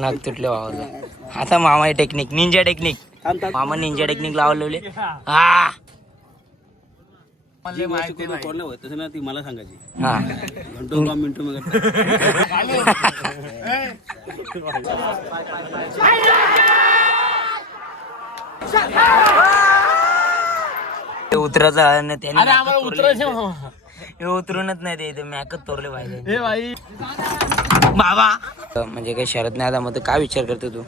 नाक तुटले भावाचा. आता मामा टेक्निक निंजा टेक्निक. मामा निंजा टेक्निक लावले. हा तसं ना ती मला सांगायची. हा घंटो का मिनिटो मग उतरायचं त्याने उतरूनच नाही ते इथे मॅकच तोरले पाहिजे बाबा. म्हणजे काही शरद नाही आता मग काय विचार करतो तू?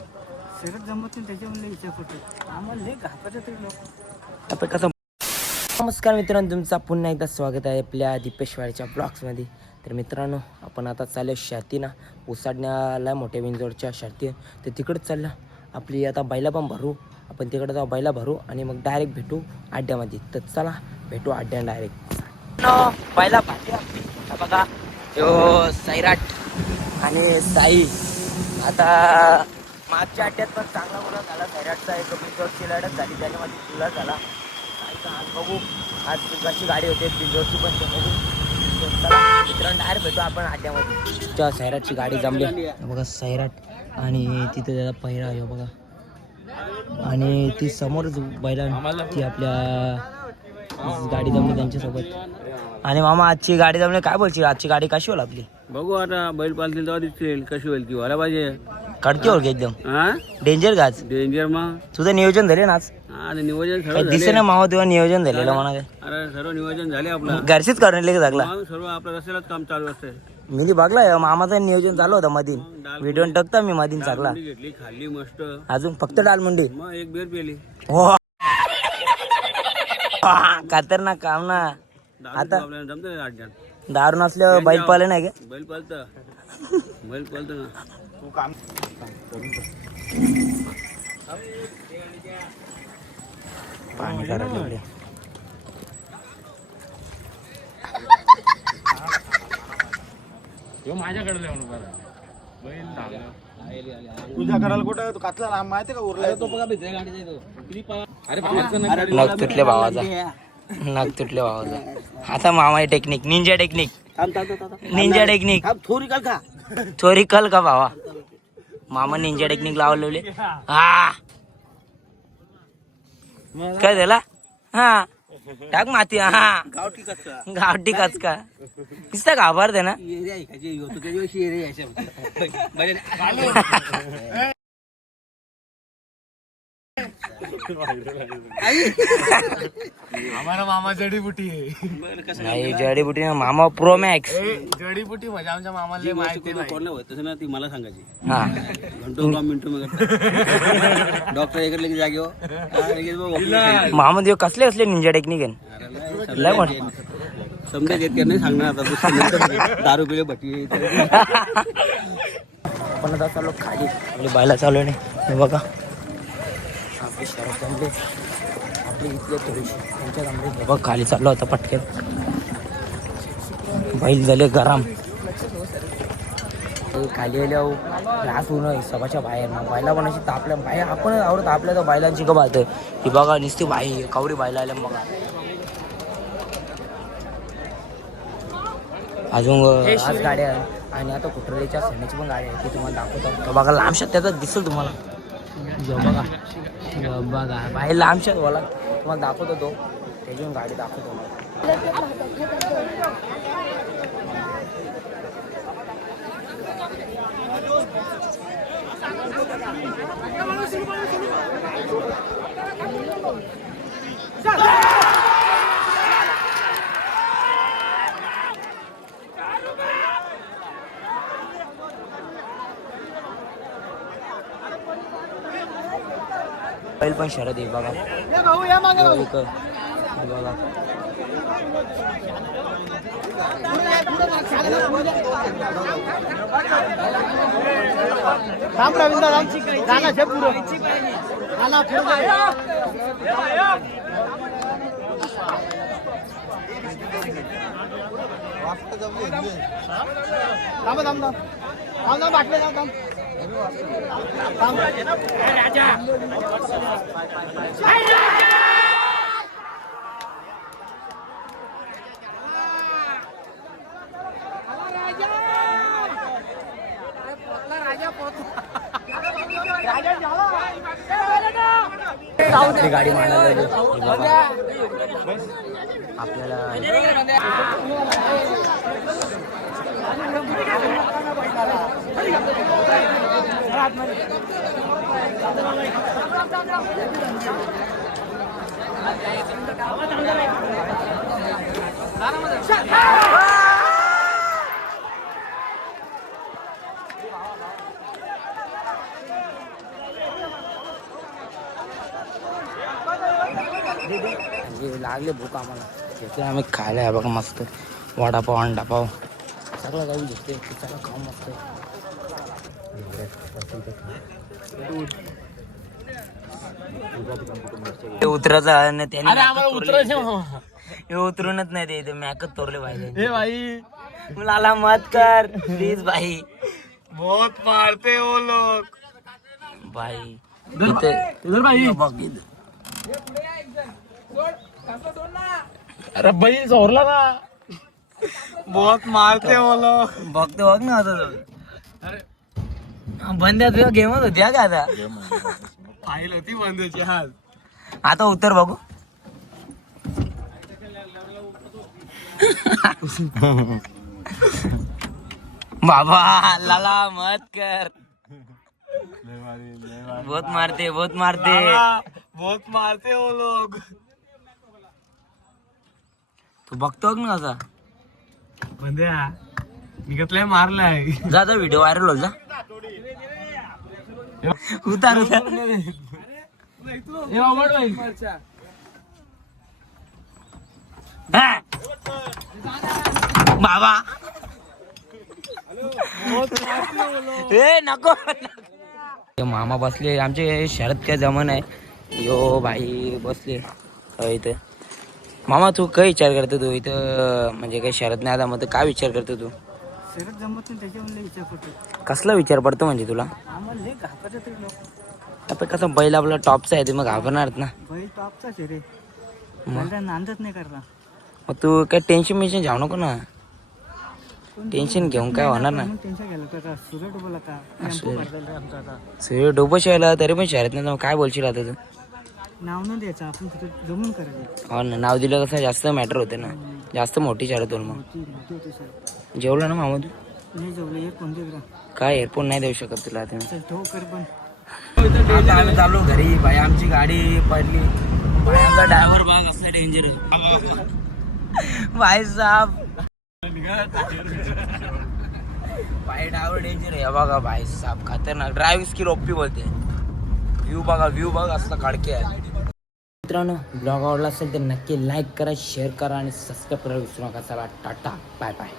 शरद जमत नाही त्याच्यामुळे विचार करतो आम्हाला कसं. नमस्कार मित्रांनो, तुमचा पुन्हा एकदा स्वागत आहे आपल्या दीपेशवाडीच्या ब्लॉग्समध्ये. तर मित्रांनो, आपण आता चाललो शर्तीना उसाडण्याला मोठ्या विंजोडच्या शर्ती. तर तिकडंच चाललं आपली आता बैला पण भरू. आपण तिकडे जाऊ बैला भरू आणि मग डायरेक्ट भेटू अड्ड्यामध्ये. तर चला भेटू अड्ड्या डायरेक्ट. बैला भाजी बघा यो सैराट आणि साई. आता मागच्या अड्ड्यात पण चांगला गुन्हा झाला सैराटचा. एक विंजोडची लढत झाली त्याच्यामध्ये तुला झाला. आज बघू आज कशी गाडी होते बिंजोरची पण ते बघू. चला मित्रांनो डायरेक्ट भेटू आपण अड्ड्यामध्ये. त्या सैराटची गाडी जमली बघा सैराट आणि तिथे त्याचा पहिरा आहे बघा. आणि ती समोरच बैला ती आपल्या गाडी जमली त्यांच्यासोबत. आणि मामा आजची गाडी जमली काय बोलची? आजची गाडी कशी होईल आपली? बघू आता बैल पालतील तेव्हा दिसेल कशी होईल ती व्हायला पाहिजे. कडकी हो एकदम हा डेंजर गाज. डेंजर मग तुझं नियोजन झाले ना आज? हा नियोजन सर्व दिसे ना मामा तेव्हा नियोजन झालेलं म्हणा. अरे सर्व नियोजन झाले आपलं. घरचीच करून लागला सर्व आपल्या रस्त्यालाच काम चालू असते. मी बघला मामाचं नियोजन चालू होतं मधीन. व्हिडिओ टाकता मी मधीन चांगला. घेतली खाल्ली मस्त. अजून फक्त डालमुंडी मग एक बेर पेली. हो खतरनाक काम ना. आता जमतं आठ जण दारू नसल्यावर बैल पाले नाही का? बैल पालतं ना. पाणी करायला माझ्याकडे तुझ्या करायला कुठं तू कातला लांब माहिती का उरला तो बघा नग तुटले भावाचा. नग तुटले भावाचा. आता मामा technique Ninja technique. Ninja technique चोरी कल का भावा. मामा निंजा टेक्निक लावले. हा काय झाला? हा टाक माती. हा गावठी कच का नुसता घाबरते ना. हमारा मामा जडीबुटी नाही जडीबुटी ना मामा प्रो मॅक्स. जडीबुटी म्हणजे आमच्या मामाला माहिती नाही. तसं ना ती मला सांगायची. हा घंटो का मिनिटो मग डॉक्टर एक लगे जागे मामा देव कसले असले निंजा टेक्निक आहे लय मोठे. समजा घेत नाही सांगणार आता दारू पिले भटी. आपण आता चालू खाली आपली बायला चालू नाही बघा. आपली शरद जमले आपली इथले थोडीशी त्यांच्या जमले बघ खाली चाललो होता पटकन. बैल झाले गरम खाली आल्यावर त्रास होणं सभाच्या बाहेर ना. बायला पण अशी तापल्या बाहेर आपण आवडत आपल्या तर बायलांची का बात ही बघा नुसती बाई कावरी बायला आल्या बघा. अजून आज गाड्या आणि आता कुठलेच्या सैन्याची पण गाडी आहे ती तुम्हाला दाखवतो. बघा लांबशात त्याचा दिसेल तुम्हाला. बघा बघा बाहेर लांबशात बोला तुम्हाला दाखवतो तो त्याची गाडी दाखवतो. बैल पण शरद आहे बघा. बघा राम रविंद्र राम गाना छे पुरो गाना पुरो वास्ता जमली थांब थांब थांब थांब बाटले थांब थांब राजा राजा पोतला राजा पोतला आपली गाडी मांडायला आपल्याला लागले भूक आम्हाला घेतले आम्ही खायला आहे बघा मस्त वडापाव अंडापाव सगळं काही घेतले सगळं खाऊ मस्त उतरायचं त्याने उतरूनच नाही ते मॅकच तोरले पाहिजे भाई मला मत कर प्लीज भाई बहुत मारते वो लोग भाई इधर भाई अरे भाई जोरला ना बहुत मारते वो लोग बघते बघ ना आता बंद्या तुझ्या गेमच होत्या का आता फाईल होती बंदूची हाल आता उतर बघू बाबा लाला मत कर बहुत मारते बहुत मारते वो लोग तू बघतो ना असा बंद्या निघतलाय मारलाय जा व्हिडिओ व्हायरल हो जा उतार उतार हा. बाबा ए नको मामा बसले आमचे शरद काय जमन आहे यो भाई बसले इथं मामा तू काय विचार करतो तू इथं म्हणजे काही शरद नाही आला मग काय विचार करतो तू शरद जमत नाही त्याच्यामुळे विचार करतो कसला विचार पडतो म्हणजे तुला आम्हाला लय घाबरत रे लोक आता कसं बैल आपला टॉपचा आहे ते मग घाबरणार ना बैल टॉपचाच आहे रे बैला नांदत नाही करता मग तू काय टेन्शन मेन्शन जाऊ नको ना टेन्शन घेऊन काय होणार ना टेन्शन घ्यायला का सूर्य डुबला का टेम्पो भरलेला रे आमचा आता सूर्य डोबं शिवायला तरी पण शहरात नाही मग काय बोलशील आता तू नाव न द्यायचं आपण तिथे जमून करायचं हो ना नाव दिलं कसं जास्त मॅटर होते ना जास्त मोठी शहरात होईल मग मोठी होती सर जेवलं ना मामा तू नाही जेवलं एक कोणते ग्राम काय एअरपोर्ट नाही देऊ शकत तुला आता चल ठेव कर पण आता आम्ही चाललो घरी भाई आमची गाडी पडली भाई आमचा ड्रायव्हर भाग असला डेंजर आहे भाई साहब भाई ड्रायव्हर डेंजर आहे बघा भाई साहब खतरनाक ड्रायव्हिंग स्किल ओपी बोलते व्ह्यू बघा असला काढके आहे मित्रांनो ब्लॉग आवडला असेल तर नक्की लाईक करा शेअर करा आणि सबस्क्राईब करायला विसरू नका चला टाटा बाय बाय